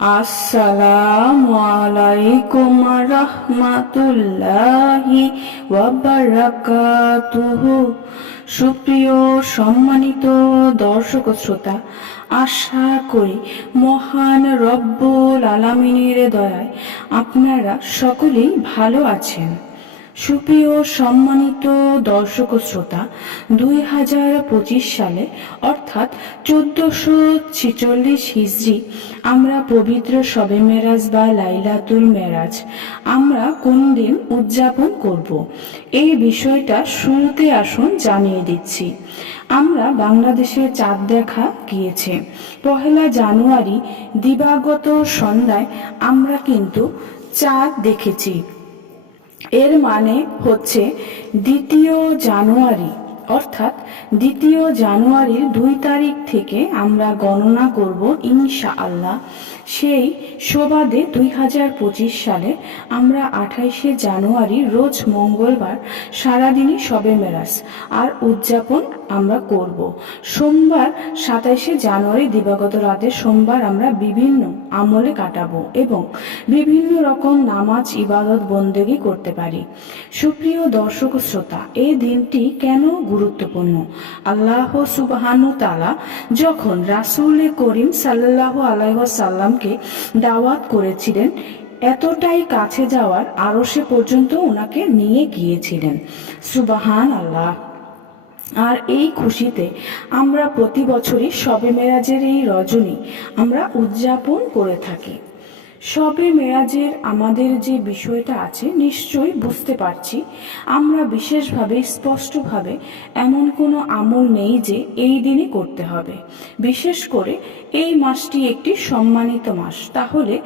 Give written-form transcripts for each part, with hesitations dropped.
আসসালামু আলাইকুম রাহমাতুল্লাহি ওয়া বারাকাতুহু। সুপ্রিয় সম্মানিত দর্শক ও শ্রোতা, আশা করি মহান রব্বুল আলামিনের দয়ায় আপনারা সকলেই ভালো আছেন। সুপ্রিয় সম্মানিত দর্শক ও শ্রোতা, 2025 সালে অর্থাৎ 1446 হিজরি আমরা পবিত্র শবে মেরাজ বা লাইলাতুল মেরাজ আমরা কোন দিন উদযাপন করব, এই বিষয়টা শুরুতে আসুন জানিয়ে দিচ্ছি। আমরা বাংলাদেশে চাঁদ দেখা গিয়েছে 1 জানুয়ারি দিবাগত সন্ধ্যায় আমরা কিন্তু চাঁদ দেখেছি। এর মানে হচ্ছে 2 জানুয়ারি, অর্থাৎ 2 জানুয়ারির 2 তারিখ থেকে আমরা গণনা করব ইনশাআল্লাহ। সেই সুবাদে 2025 সালে আমরা 28 জানুয়ারি রোজ মঙ্গলবার সারাদিনই শবে মেরাজ আর উদযাপন আমরা করব। সোমবার 27 জানুয়ারি দিবাগত রাতে সোমবার আমরা বিভিন্ন আমলে কাটাবো এবং বিভিন্ন রকম নামাজ ইবাদত বন্দেগী করতে পারি। সুপ্রিয় দর্শক শ্রোতা, এই দিনটি কেন গুরুত্বপূর্ণ? আল্লাহ সুবহানাহু তাআলা যখন রাসূল করিম সাল্লাল্লাহু আলাইহি ওয়াসাল্লামকে দাওয়াত করেছিলেন, এতটাই কাছে যাওয়ার আরশে পর্যন্ত ওনাকে নিয়ে গিয়েছিলেন। সুবহানাল্লাহ। আর এই খুশিতে আমরা প্রতি বছরই শবে মেরাজের এই রজনী আমরা উদযাপন করে থাকি। শবে মেরাজের আমাদের যে বিষয়টা আছে নিশ্চয়ই বুঝতে পারছি। আমরা বিশেষভাবে স্পষ্টভাবে এমন কোনো আমল নেই যে এই দিনে করতে হবে। বিশেষ করে এই মাসটি একটি সম্মানিত মাস, তাহলে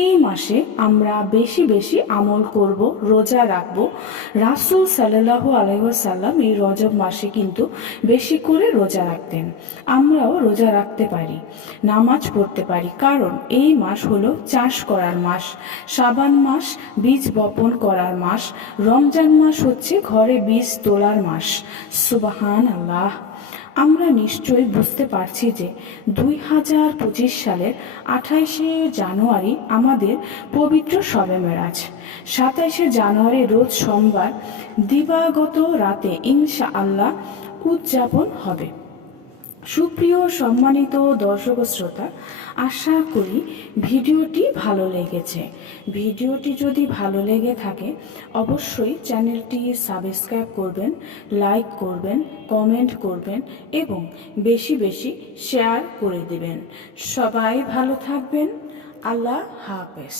এই মাসে আমরা বেশি বেশি আমল করব, রোজা রাখব। রাসূল সাল্লাল্লাহু আলাইহি ওয়াসাল্লাম এই রজব মাসে কিন্তু বেশি করে রোজা রাখতেন। আমরাও রোজা রাখতে পারি, নামাজ পড়তে পারি, কারণ এই মাস হলো চাষ করার মাস, শাবান মাস বীজ বপন করার মাস, রমজান মাস হচ্ছে ঘরে বীজ তোলার মাস। সুবহানাল্লাহ। আমরা নিশ্চয়ই বুঝতে পারছি যে 2025 সালের 28 জানুয়ারি আমাদের পবিত্র শবে মেরাজ। 27 জানুয়ারি রোজ সোমবার দিবাগত রাতে ইনশাআল্লাহ উদযাপন হবে। সুপ্রিয় সম্মানিত দর্শক শ্রোতা, আশা করি ভিডিওটি ভালো লেগেছে। ভিডিওটি যদি ভালো লেগে থাকে অবশ্যই চ্যানেলটি সাবস্ক্রাইব করবেন, লাইক করবেন, কমেন্ট করবেন এবং বেশি বেশি শেয়ার করে দেবেন। সবাই ভালো থাকবেন। আল্লাহ হাফেজ।